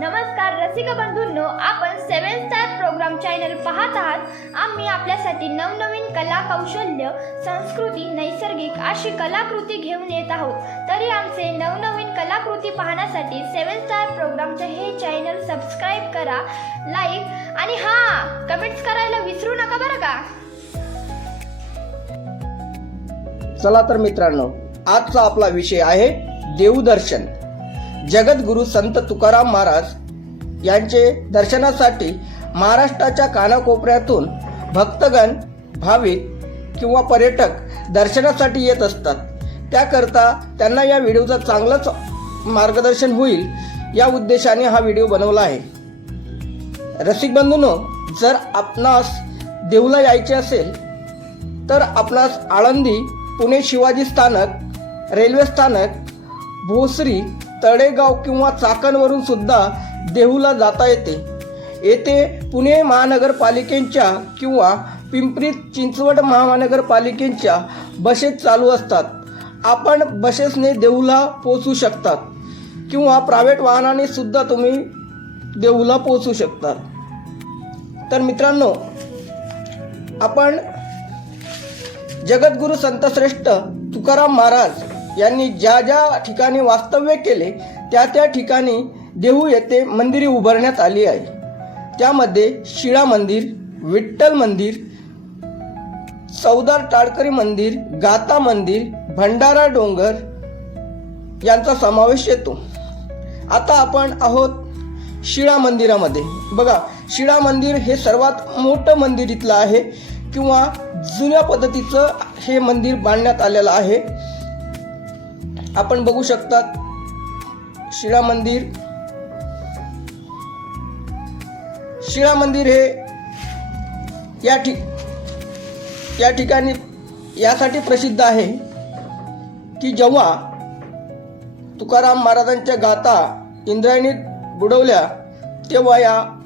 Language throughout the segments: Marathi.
नमस्कार रसिक बंधूंनो आपण सेवन स्टार प्रोग्राम चॅनल पाहत आहात. आम्ही आपल्यासाठी नवनवीन कला कौशल्य संस्कृती नैसर्गिक अशी कलाकृती घेऊन येत आहोत. तरी आमचे नवनवीन कलाकृती पाहण्यासाठी सेवन स्टार प्रोग्रामचे हे चॅनल सबस्क्राईब करा लाईक आणि हां कमेंट्स करायला विसरू नका बरं का? चला तर मित्रांनो आजचा आपला विषय आहे देवदर्शन. जगद्गुरु संत तुकाराम महाराज यांचे दर्शनासाठी महाराष्ट्राच्या कानाकोपऱ्यातून भक्तगण भाविक किंवा पर्यटक दर्शनासाठी येत असतात. त्याकरता त्यांना या व्हिडिओचं चांगलंच मार्गदर्शन होईल या उद्देशाने हा व्हिडिओ बनवला आहे. रसिक बंधूंनो जर आपणास देऊला यायचे असेल तर आपणास आळंदी पुणे शिवाजी स्थानक रेल्वे स्थानक भोसरी तळेगाव किंवा चाकणवरून सुद्धा देहूला जाता येते. येथे पुणे महानगरपालिकेच्या किंवा पिंपरी चिंचवड महानगरपालिकेच्या बसेस चालू असतात. आपण बसेसने देहूला पोचू शकतात किंवा प्रायव्हेट वाहनाने सुद्धा तुम्ही देहूला पोचू शकतात. तर मित्रांनो आपण जगद्गुरू संतश्रेष्ठ तुकाराम महाराज यांनी ज्या ज्या ठिकाणी वास्तव्य केले त्या त्या ठिकाणी देहू येथे मंदिरे उभारण्यात आली आहे. त्यामध्ये शिळा मंदिर विठ्ठल मंदिर चौदार टाळकरी मंदिर गाता मंदिर भंडारा डोंगर यांचा समावेश येतो. आता आपण आहोत शिळा मंदिरामध्ये. बघा शिळा मंदिर हे सर्वात मोठं मंदिर इथलं आहे किंवा जुन्या पद्धतीचं हे मंदिर बांधण्यात आलेलं आहे. आपण बघू शकतात. शिळा मंदिर. शिळा मंदिर हे या ठिक या ठिकाणी यासाठी प्रसिद्ध आहे की जेव्हा तुकाराम महाराजांच्या गाथा इंद्रायणीत बुडवल्या तेव्हा या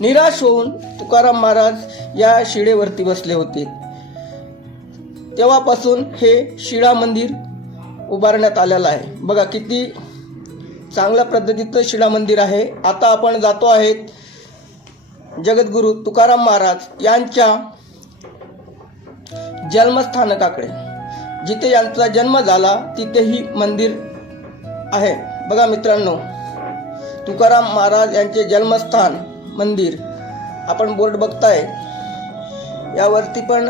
निराश होऊन तुकाराम महाराज या शिळेवरती बसले होते. तेव्हापासून हे शिळा मंदिर उभारण्यात आलेला आहे. बघा किती चांगल्या पद्धतीचं शिळा मंदिर आहे. आता आपण जातो आहेत जगद्गुरु तुकाराम महाराज यांच्या जन्मस्थानकाकडे. जिथे यांचा जन्म झाला तिथेही मंदिर आहे. बघा मित्रांनो तुकाराम महाराज यांचे जन्मस्थान मंदिर आपण बोर्ड बघताय. यावरती पण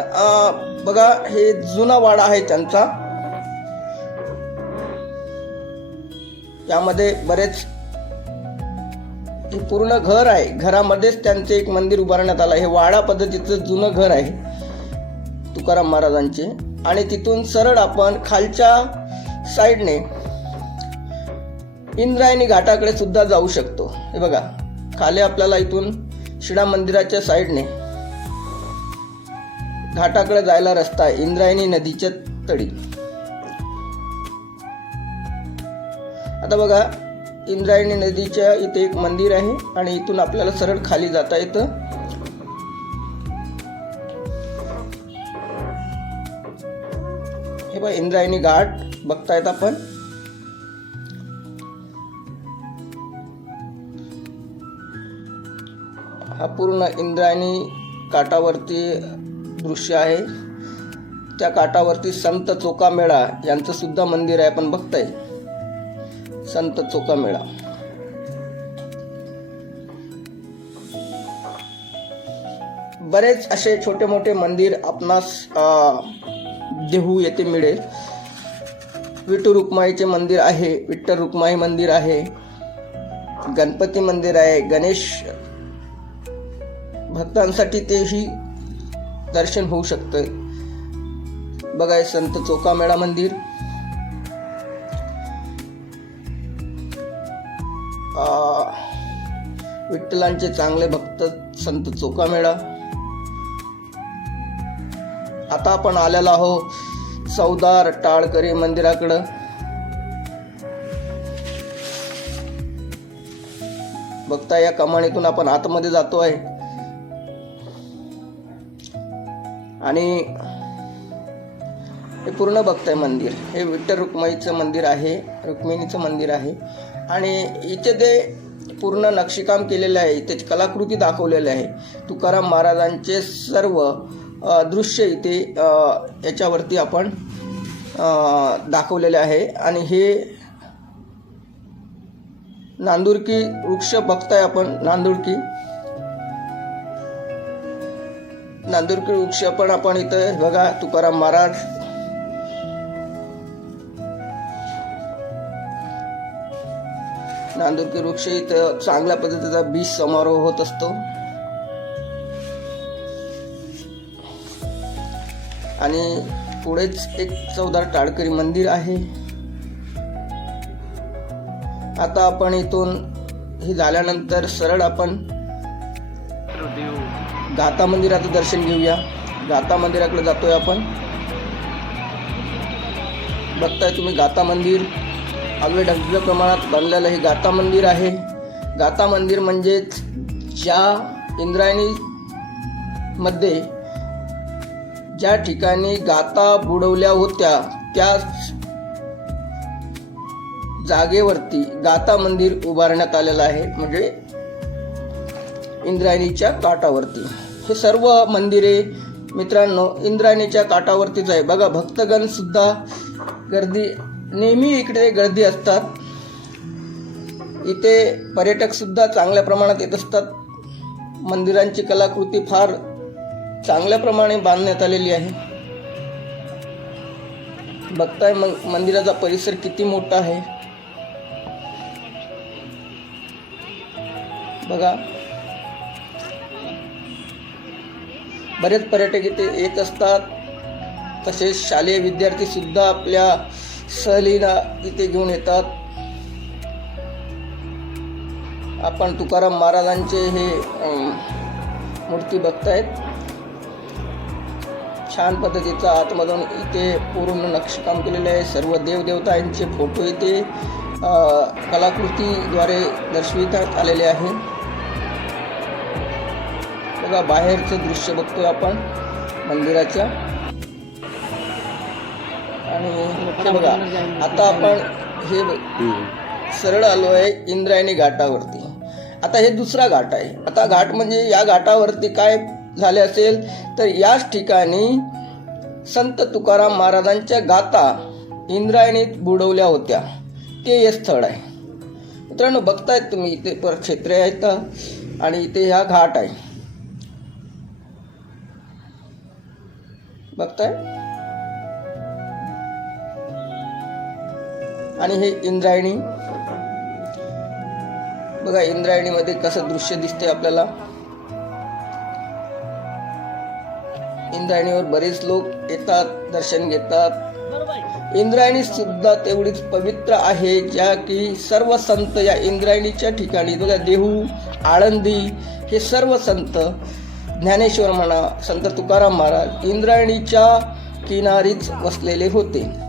बघा हे जुना वाडा आहे त्यांचा. यामध्ये बरेच हे पूर्ण घर आहे. घरामध्येच त्यांचे एक मंदिर उभारण्यात आलं. हे वाडा पद्धतीचं जुनं घर आहे तुकाराम महाराजांचे. आणि तिथून सरळ आपण खालच्या साईडने इंद्रायणी घाटाकडे सुद्धा जाऊ शकतो. हे बघा खाली आपल्याला इथून शिडा मंदिराच्या साईडने घाटाकडे जायला रस्ता आहे. इंद्रायणी नदीच्या तडी आता बघा इंद्रायणी नदीच्या इथे एक मंदिर आहे आणि इथून आपल्याला सरळ खाली जाता येतं. हे बघा इंद्रायणी घाट बघतायत आपण. हा पूर्ण इंद्रायणी काठावरती दृश्य आहे. त्या काठावरती संत चोकामेळा यांचं सुद्धा मंदिर आहे आपण बघताय. संत चोकामेळा बरेच असे छोटे मोठे मंदिर आपणास देहू येथे मिळेल. विठू रुक्माईचे मंदिर आहे विठ्ठल रुक्माई मंदिर आहे गणपती मंदिर आहे गणेश भक्तांसाठी तेही दर्शन होऊ शकतं बघा संत संत चोकामेळा मंदिर. विठ्ठलांचे चांगले भक्त संत चोकामेळा. आता आपण आलेलो आहो चौदार टाळकरी मंदिराकडं. बघता या कमाणीतून आपण आतमध्ये जातो आहे. आणि हे पूर्ण बघताय मंदिर हे विठ्ठल रुक्माईचं मंदिर आहे रुक्मिणीचं मंदिर आहे. आणि इथे ते पूर्ण नक्षीकाम केलेलं आहे. त्याची कलाकृती दाखवलेली आहे. तुकाराम महाराजांचे सर्व दृश्य इथे याच्यावरती आपण दाखवलेले आहे. आणि हे नांदुरकी वृक्ष बघताय आपण. नांदुरकी. नांदुरकी वृक्ष पण आपण इथं बघा. तुकाराम महाराज नांदुरकी वृक्ष इथं चांगल्या पद्धतीचा बीज समारोह होत असतो. आणि पुढेच एक चौदार टाळकरी मंदिर आहे. आता आपण इथून हे झाल्यानंतर सरळ आपण गाता मंदिराचं दर्शन घेऊया. गाता मंदिराकडे जातोय आपण. बघताय तुम्ही गाता मंदिर. अगदी ढगल्या प्रमाणात बनलेलं हे गाता मंदिर आहे. गाता मंदिर म्हणजेच ज्या इंद्रायणीमध्ये ज्या ठिकाणी गाता बुडवल्या होत्या त्या जागेवरती गाता मंदिर उभारण्यात आलेलं आहे. म्हणजे इंद्रायणीच्या काठावरती. हे सर्व मंदिरे मित्रांनो इंद्रायणीच्या काठावरतीच आहे. बघा भक्तगण सुद्धा गर्दी नेहमी इकडे गर्दी असतात. इथे पर्यटकसुद्धा चांगल्या प्रमाणात येत असतात. मंदिरांची कलाकृती फार चांगल्या प्रमाणे बांधण्यात आलेली आहे. बघताय मग मंदिराचा परिसर किती मोठा आहे. बघा. बरेच पर्यटक इथे येत असतात. तसेच शालेय विद्यार्थी सुद्धा आपल्या सहलीला इथे घेऊन येतात. आपण तुकाराम महाराजांचे हे मूर्ती बघतायत. छान पद्धतीचा आतमधून इथे पूर्ण नक्षीकाम केलेले आहे. सर्व देवदेवतांचे फोटो इथे कलाकृतीद्वारे दर्शविण्यात आलेले आहे. बघा बाहेरचं दृश्य बघतोय आपण मंदिराच्या. आणि हे बघा आता आपण हे सरळ आलो आहे इंद्रायणी घाटावरती. आता हे दुसरा घाट आहे. आता घाट म्हणजे या घाटावरती काय झाले असेल तर याच ठिकाणी संत तुकाराम महाराजांच्या गाथा इंद्रायणीत बुडवल्या होत्या. ते हे स्थळ आहे. मित्रांनो बघतायत तुम्ही इथे पर क्षेत्रे आहेत आणि इथे हा घाट आहे. बघताय? आणि हे इंद्रायणी. बघा इंद्रायणीमध्ये कसं दृश्य दिसते आपल्याला. इंद्रायणीवर बरेच लोक येतात दर्शन घेतात. इंद्रायणी सुद्धा तेवढीच पवित्र आहे ज्या की सर्व संत या इंद्रायणीच्या ठिकाणी बघा देहू आळंदी हे सर्व संत ज्ञानेश्वर म्हणा संत तुकाराम महाराज इंद्रायणीच्या किनारीच वसलेले होते.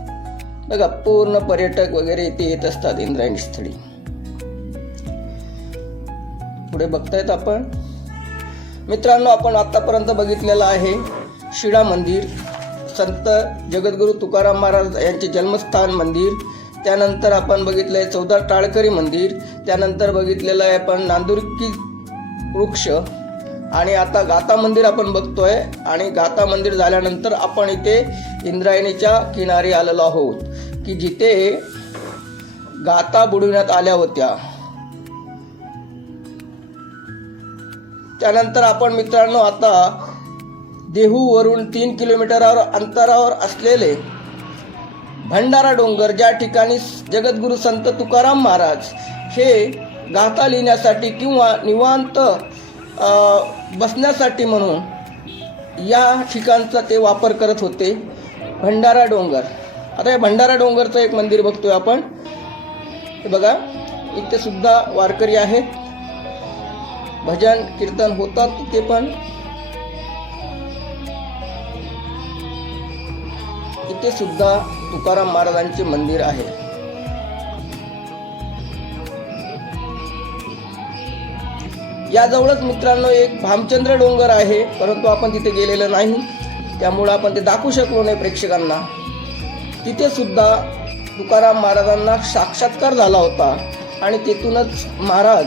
बघा पूर्ण पर्यटक वगैरे इथे येत असतात इंद्रायणी स्थळी पुढे बघतायत आपण. मित्रांनो आपण आतापर्यंत बघितलेलं आहे शिळा मंदिर संत जगद्गुरू तुकाराम महाराज यांचे जन्मस्थान मंदिर त्यानंतर आपण बघितलं आहे चौदा टाळकरी मंदिर त्यानंतर बघितलेलं आहे आपण नांदुरकी वृक्ष आणि आता गाता मंदिर आपण बघतोय आणि गाता मंदिर झाल्यानंतर आपण इथे इंद्रायणीच्या किनारी आलेलो आहोत. की जिथे गाता बुडविण्यात आल्या होत्या. त्यानंतर आपण मित्रांनो आता देहूवरून तीन किलोमीटरावर अंतरावर असलेले भंडारा डोंगर ज्या ठिकाणी जगद्गुरू संत तुकाराम महाराज हे गाथा लिहिण्यासाठी किंवा निवांत बसण्यासाठी म्हणून या ठिकाणचा ते वापर करत होते भंडारा डोंगर. आता या भंडारा डोंगरचं एक मंदिर बघतोय आपण. हे बघा इथे सुद्धा वारकरी आहेत. भजन कीर्तन होतात तिथे पण. इथे सुद्धा तुकाराम महाराजांचे मंदिर आहे. याजवळच मित्रांनो एक भामचंद्र डोंगर आहे परंतु आपण तिथे गेलेलं नाही. त्यामुळं आपण ते दाखवू शकलो नाही प्रेक्षकांना. तिथे सुद्धा तुकाराम महाराजांना साक्षात्कार झाला होता. आणि तेथूनच महाराज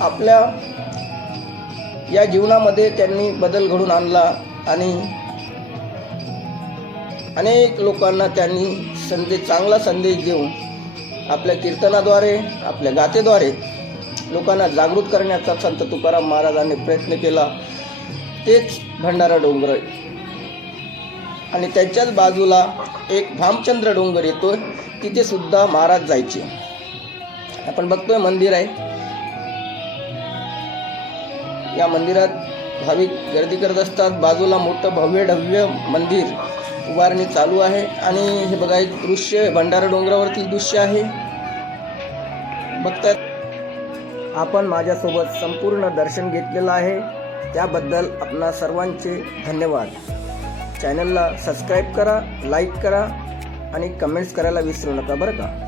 आपल्या या जीवनामध्ये त्यांनी बदल घडून आणला आणि अनेक लोकांना त्यांनी संदेश चांगला संदेश देऊन आपल्या कीर्तनाद्वारे आपल्या गातेद्वारे लोकांना जागृत करण्याचा संत तुकाराम महाराजांनी प्रयत्न केला. तेच भंडारा डोंगर. आणि त्याच्याच बाजूला एक भामचंद्र डोंगर येतोय. तिथे सुद्धा महाराज जायचे. आपण बघतोय मंदिर आहे. या मंदिरात भाविक गर्दी करत असतात. बाजूला मोठं भव्य ढव्य मंदिर उभारणी चालू आहे. आणि हे बघा एक दृश्य भंडारा डोंगरावरतील दृश्य आहे. बघतात आपण माझ्यासोबत संपूर्ण दर्शन घेतलेलं आहे. त्याबद्दल आपणा सर्वांचे धन्यवाद. चॅनलला सबस्क्राईब करा लाईक करा आणि कमेंट्स करायला विसरू नका बरं का?